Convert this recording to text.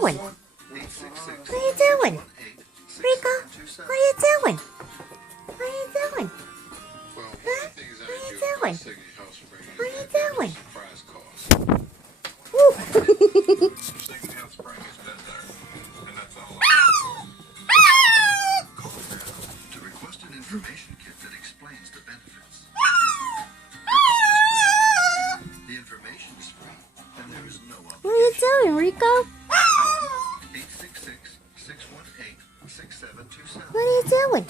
doing? What are you doing? Rico, what are you doing? What are you doing? Huh? What are you doing? What are you doing? Woo. To request an information kit that explains the benefits. The information is free, and there is no obligation. What are you doing, Rico? 866-618-6727. What are you doing?